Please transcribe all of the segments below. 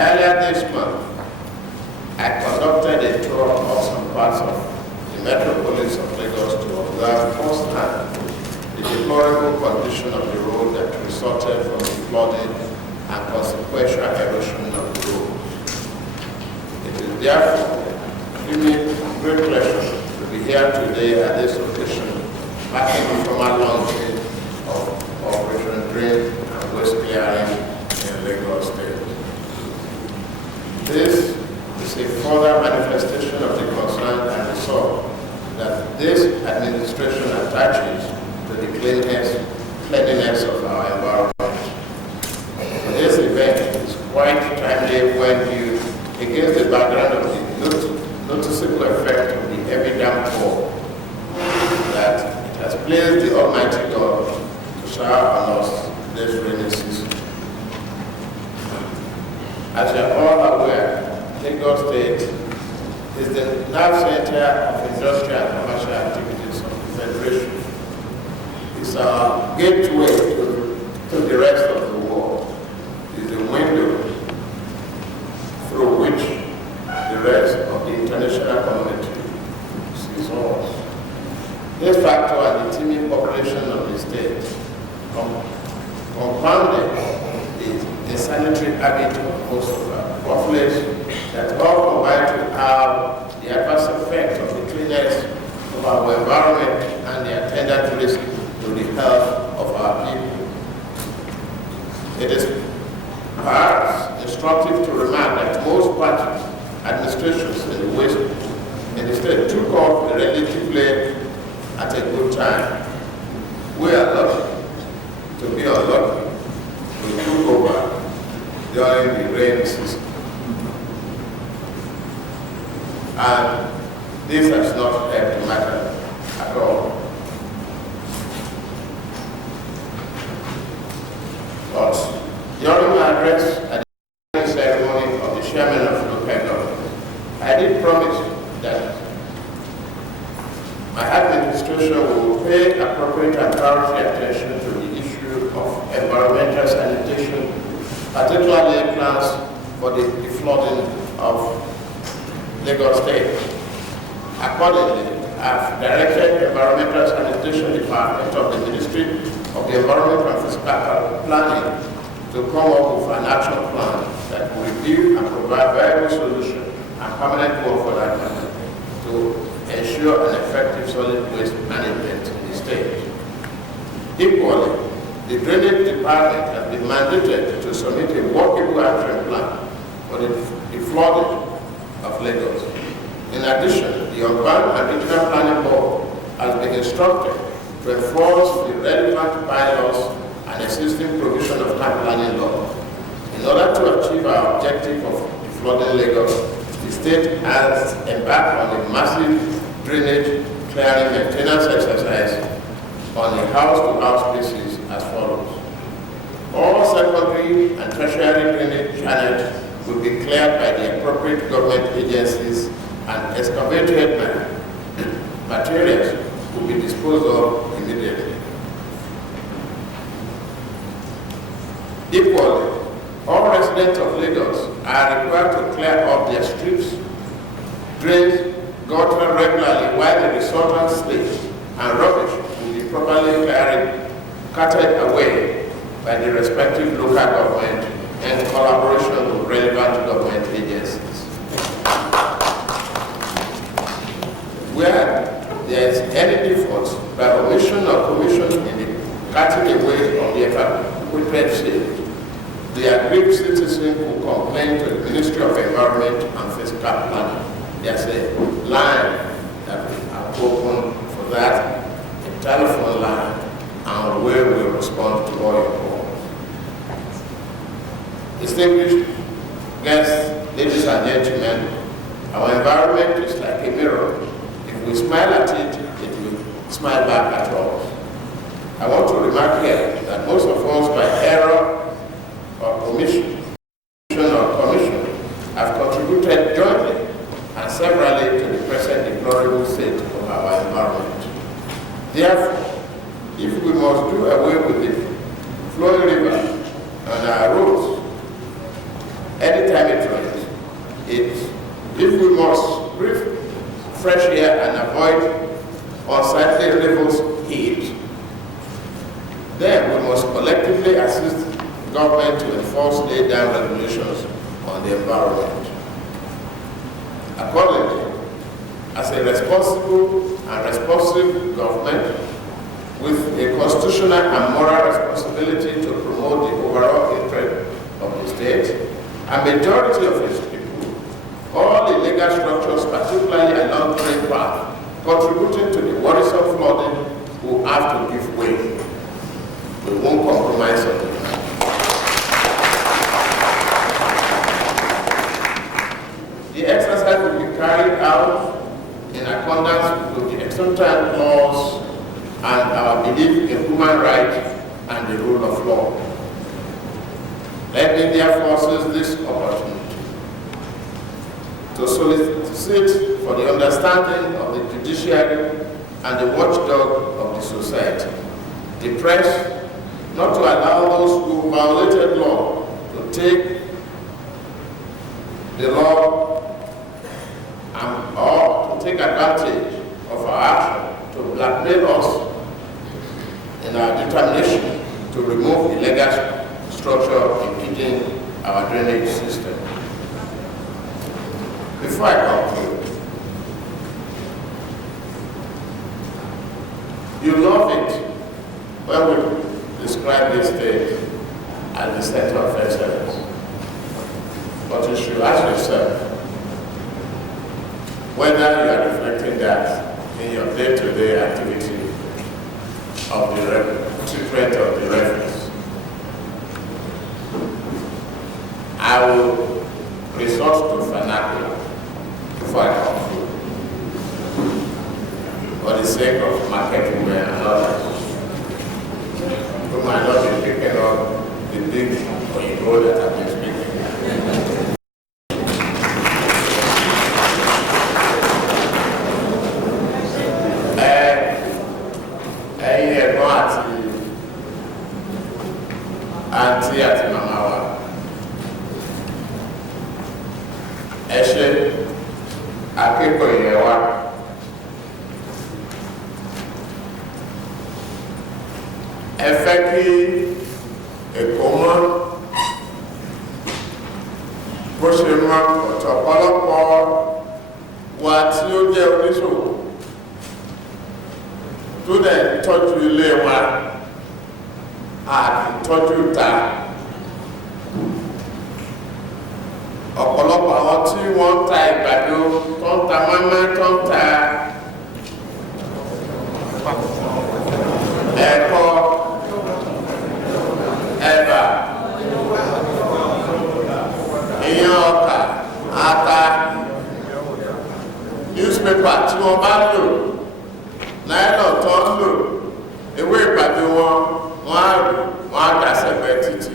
Earlier this month, I conducted a tour of some parts of the metropolis of Lagos to observe firsthand the deplorable condition of the road that resulted from the flooding and consequential erosion of the road. It is therefore giving me great pleasure to be here today at this occasion, marking the formal launching of Operation Drain and Waste Clearing in Lagos State. This is a further manifestation of the concern and resolve that this administration attaches to the cleanliness of our environment. This event is quite timely when viewed against the background of the noticeable effect of the heavy downpour that it has placed the Almighty God to shower on us this rainy season. As you are all aware, Lagos State is the nerve center of industrial and commercial activities of the Federation. It's our gateway to the rest of the world. It's the window through which the rest of the international community sees us. This factor and the teeming population of the state compounded the sanitary habit of most of our population that all combine to have the adverse effect of the cleanness of our environment and the attendant risk to the health of our people. It is perhaps instructive to remark that most parties, administrations in the state took off relatively at a good time. We are lucky to be unlucky. We took over during the rainy season. And this has not helped the matter at all. But during my address at the ceremony of the chairman of local government, I did promise that my administration will pay appropriate and priority attention to the issue of environmental sanitation, particularly plans for the flooding of Lagos State. Accordingly, I have directed the Environmental Sanitation Department of the Ministry of the Environment and Physical Planning to come up with an action plan that will review and provide viable solution and permanent work for that matter to ensure an effective solid waste management in the state. Equally, the Drainage Department has been mandated to submit a workable action plan for the flooding of Lagos. In addition, the Urban and Regional Planning Board has been instructed to enforce the relevant bylaws and existing provision of town planning law. In order to achieve our objective of flooding Lagos, the state has embarked on a massive drainage clearing maintenance exercise on a house-to-house basis as follows. All secondary and tertiary drainage channels will be cleared by the appropriate government agencies and excavated materials will be disposed of immediately. Equally, all residents of Lagos are required to clear up their streets, drains, gutter regularly while the resultant slate and rubbish will be properly carted away by the respective local government and collaboration with relevant government agencies. Where there is any default by omission or commission in the cutting away of the evacuated slate, the aggrieved citizen will complain to the Ministry of Environment and Physical Planning. There's a line that we have opened for that, a telephone line, and where we will respond to all your calls. Distinguished guests, ladies and gentlemen, our environment is like a mirror. If we smile at it, it will smile back at us. I want to remark here that most of us, by error or omission or commission, have contributed jointly and severally to the present deplorable state of our environment. Therefore, if we must do away with the flowing river and our roads, anytime it rains. If we must breathe fresh air and avoid unsightly rivers heat, then we must collectively assist government to enforce laid down regulations on the environment. Accordingly, as a responsible and responsive government with a constitutional and moral responsibility to promote the overall interest of the state, a majority of its people, all illegal structures, particularly along the trade path, contributing to the worrisome flooding, will have to give way. We won't compromise on it. The exercise will be carried out in accordance with the extant laws and our belief in human rights and the rule of law. Let me therefore seize this opportunity to solicit for the understanding of the judiciary and the watchdog of the society, the press, not to allow those who violated law to take the law or to take advantage of our action to blackmail us in our determination to remove illegal structure impeding our drainage system. Before I conclude, you love it when we describe this state as the center of excellence. But you should ask yourself whether you are reflecting that in your day-to-day activity of the treatment of the refugees. I will resort to vernacular before I conclude, for the sake of market women and others who might not be picking up the big Oyibo that I've been speaking. Àǹtí àti màmá wa, ẹ ṣé akẹ́kọ̀ọ́ ìyẹn wa. Ẹ fẹ́ kí Èkó mọ́ bó ṣe mọ́ ọ̀tọ̀ ọ̀pọ̀lọpọ̀ wa tí ó jẹ́ oníṣòwò tó dẹ̀ tọ́jú ilé wa àtìtọ́jú ta. Ọ̀pọ̀lọpọ̀ àwọn tí wọ́n ń ta ìgbàdo, tó ń ta mọ́mọ́, tó ń ta ẹ̀kọ, ẹ̀bà, ìyàn ọkà, ata, newspaper tí wọ́n bá lò, nylon tó ń lò, ewé ìgbàdo wọn á dà sẹ́gbẹ̀ẹ́ títì.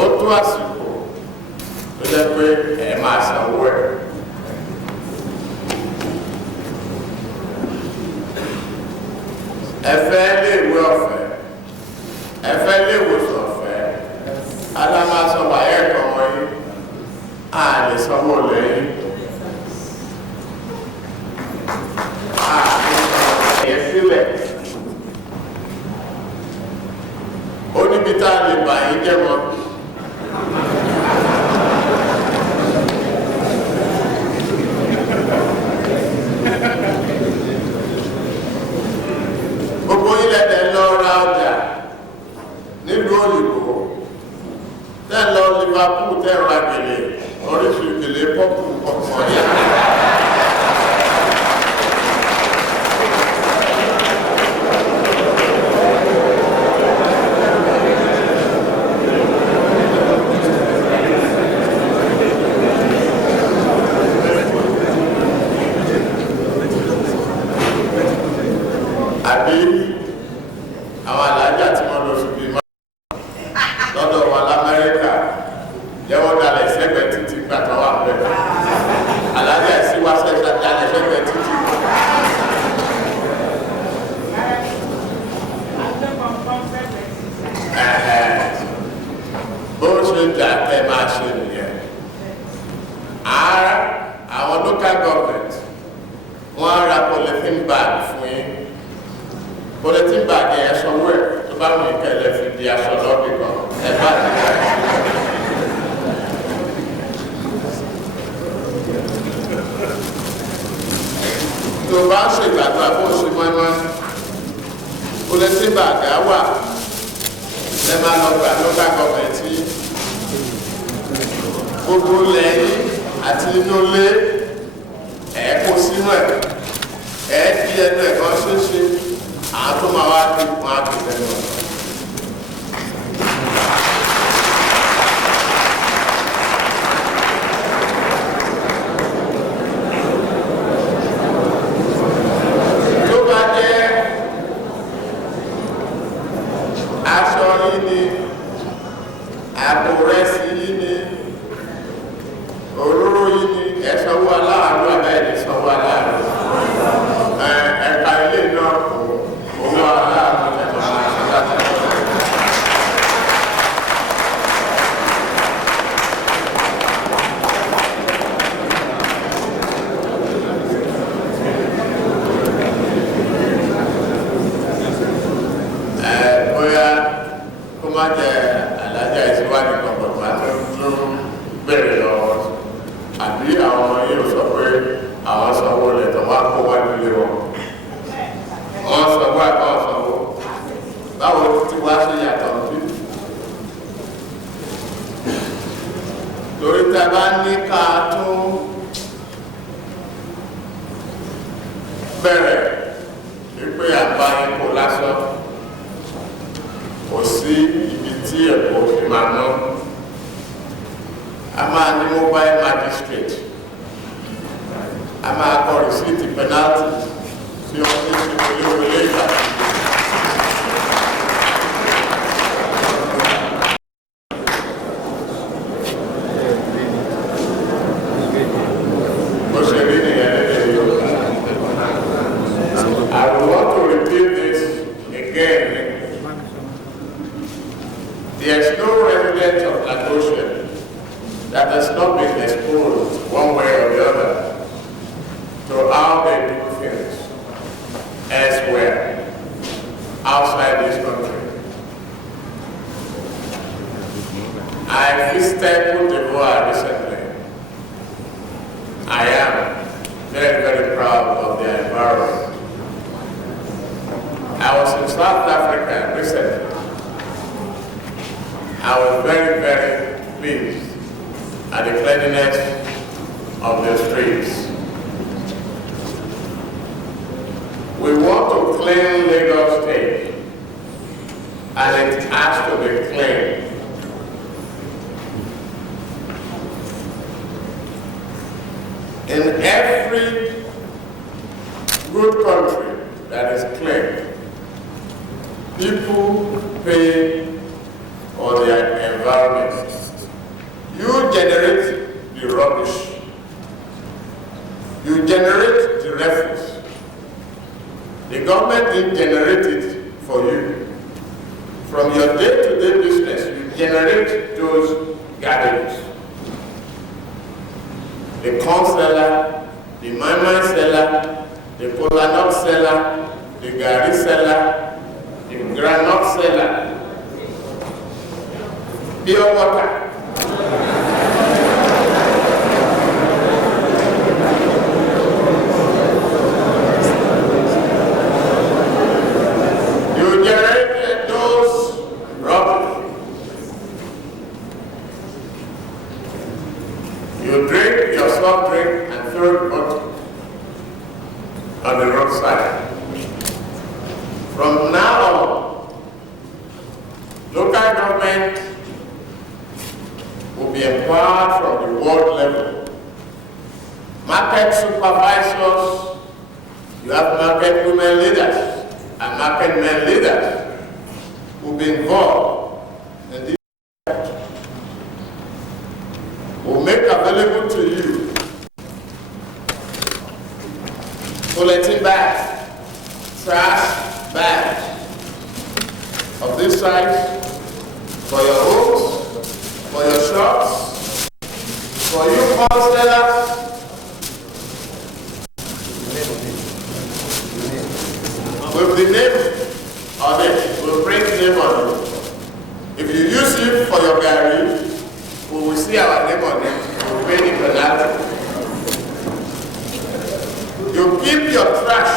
Ó tó àsìkò tó jẹ́ pé ẹ máa sanwó ẹ̀. Ẹ fẹ́ iléèwé ọ̀fẹ́, ẹ fẹ́ iléèwòsàn ọ̀fẹ́, alámásọ wáyé ẹ̀kọ́ wọ̀nyí, a lè sanwó lẹ́yìn. Sílẹ̀ ó níbi tá a lè bà yín jẹ́ mọ́. Gbogbo ilẹ̀ tẹ̀ lọ ra ọjà nílùú òyìnbó, tẹ̀ lọ Liverpool tẹ̀ ra gèlè oríṣiríṣi gèlè pọ́pù ọ̀pọ̀ yẹn. Àbí àwọn alájà tí wọ́n lọ sí bímọ lọ́dọ̀ wa l'Amẹ́ríkà jẹ́wọ́ dalẹ̀ sẹ́gbẹ̀ẹ́ títí gbàtọ́ wà bẹ́ẹ̀. ṣe dà tẹ́ máa ṣe nìyẹn. Àwọn local government wọ́n á ra polythene bag fún yín. Polythene bag yẹn sanwó ẹ̀ tó bá mi kẹlẹ̀ fi di aṣọ lọ́bì kan ẹ̀ bá ti rà. Tó bá ń ṣègbàgbọ́ àbóṣe mọ́ẹ́mọ́ polythene bag á wà ẹ máa lọ gbà local government yìí gbogbo lẹ́yìn àti inú ilé kó sínú ẹ̀ di ẹnu ẹ̀ kan ṣeéṣe àwọn tó máa wá bí wọn á bí lẹ́nu ẹ̀. Bulletin bags, trash bags of this size for your homes for your shops, for you wholesalers. With the name on it, we'll print the name on it. If you use it for your garri, we will see our name on it. We'll pay the penalty. You keep your trash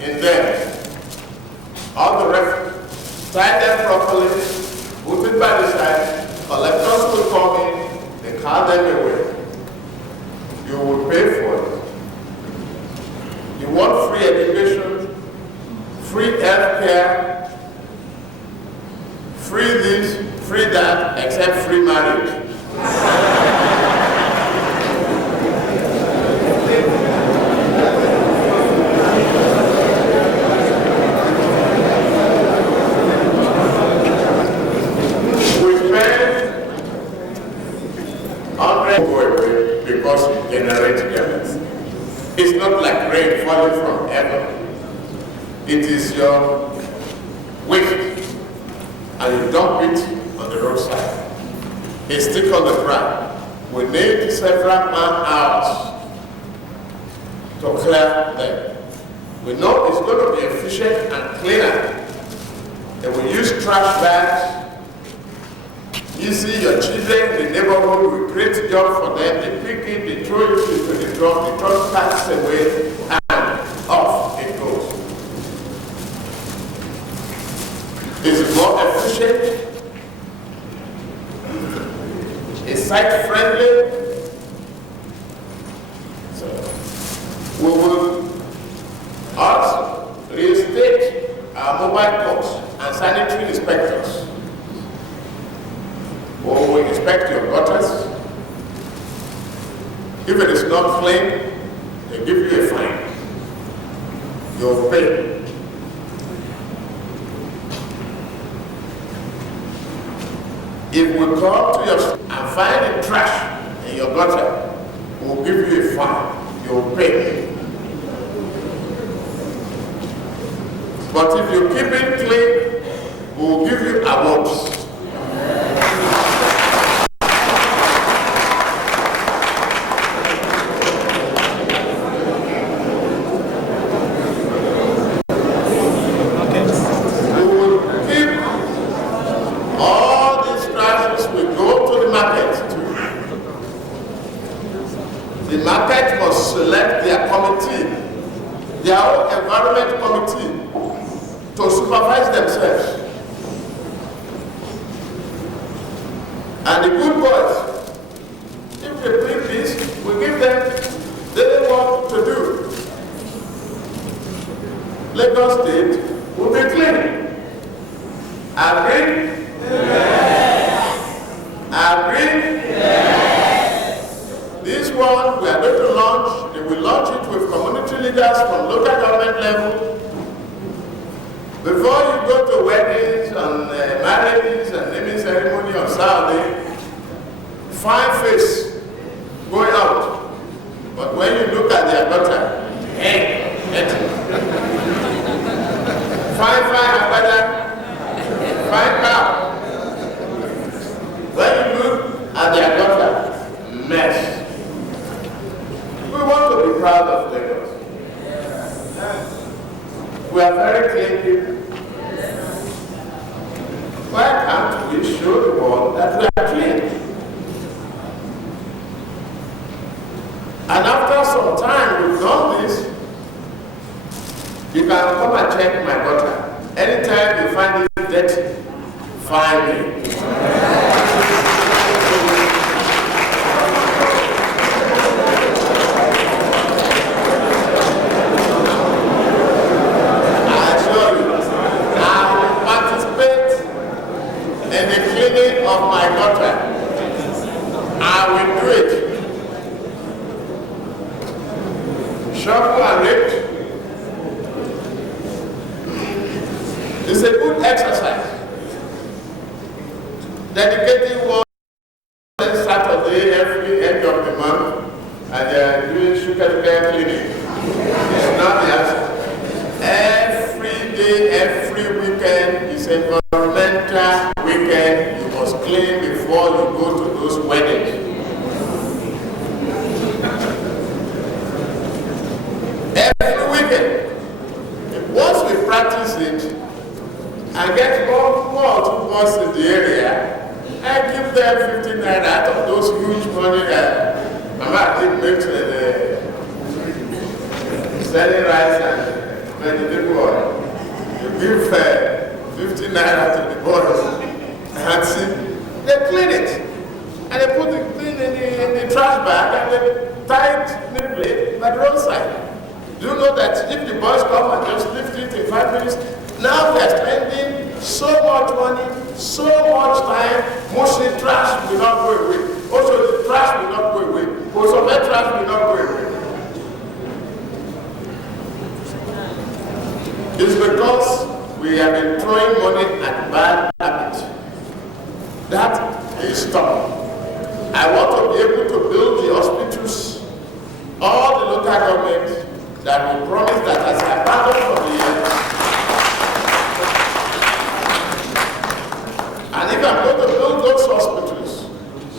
in them. All the rest, tie them properly, put it by the side, collectors will come in, they cart them away. You will pay for it. You want free education, free health care, free this, free that, except free marriage. Because it generates gains. It's not like rain falling from heaven. It is your waste, and you dump it on the roadside. It's stick on the ground. We need several man-hours to clear them. We know it's going to be efficient and cleaner. And we use trash bags. You see your children in the neighborhood, we create a job for them, they pick it, they throw it into the truck passes away, and off it goes. It's more efficient, it's site-friendly, so we will also reinstate our mobile courts and sanitary inspectors. Or we inspect your gutters. If it is not clean, they give you a fine. You'll pay. If we come to your store and find the trash in your gutter, we'll give you a fine. You'll pay. But if you keep it clean, we'll give you awards. The market must select their committee, their own environment committee, to supervise themselves. And the good boys, if they bring this, we give them daily work to do. Lagos State will be clean. Agree? Yes. Agree? Yes. This one we are going to launch, they will launch it with community leaders from local government level. Before you go to weddings and marriages and naming ceremony on Saturday, fine face going out. But when you look at their gutter, hey, fine, brother, fine cow. When you look at their gutter, mess. We want to be proud of Lagos. We are very clean people. Why can't we show the world that we are clean? And after some time we've done this, you can come and check my gutter. Anytime you find it dirty, find me. Of my daughter, I will do it. Shuffle and rake. It's a good exercise. Dedicating one Saturday every end of the month, and they are doing sugar cleaning. It's not the answer. Every day, every weekend is environmental weekend. Clean before you go to customers in the area, I give them 15 naira out of those huge money Mama did make to the selling rice and vegetable oil. You give 15 naira to the boys and see, they clean it. And they put the thing in the trash bag and they tie it neatly by the roadside. Do you know that if the boys come and just lift it in 5 minutes, now we are spending so much money, so much time, mostly trash will not go away. Also the trash will not go away. Also the trash will not go away. It's because we have been throwing money at bad habits. That is stop. I want to be able to build the hospitals, all the local governments that will promise that as I abandon for the year. And if I'm going to build those hospitals,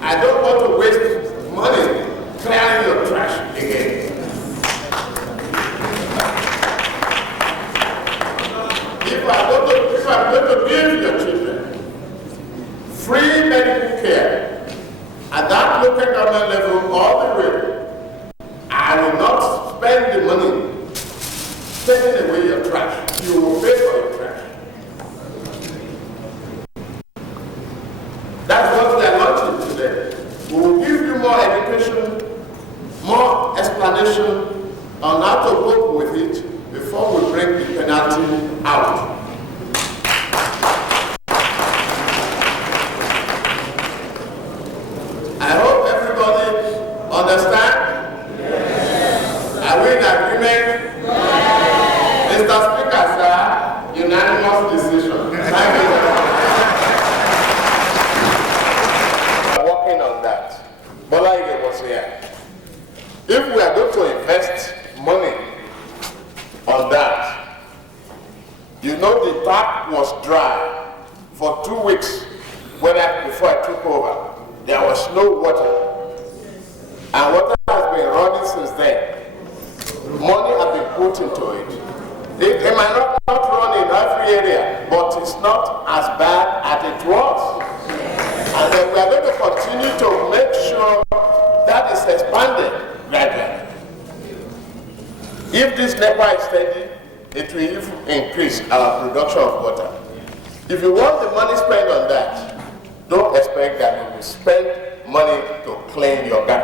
I don't want to waste money clearing your trash again. If I'm going to give your children free medical care at that local government level all the way, I will not spend the money taking away your trash. You will pay for your trash. That's what we are launching today. We will give you more education, more explanation on how to cope with it before we bring the penalty out. I hope everybody understand. Yes. Are we in agreement? Yes. Mr. Speaker, sir, unanimous decision. Thank you. Working on that. Bola Ahmed was here. If we are going to invest money on that, you know the tap was dry for 2 weeks before I took over. There was no water. And water has been running since then. Money has been put into it. It might not run in every area, but it's not as bad as it was. And then we are going to continue to make sure that is expanded gradually. If this NEPA is steady, it will even increase our production of water. If you want the money spent on that, don't expect that you will spend money to clean your garden.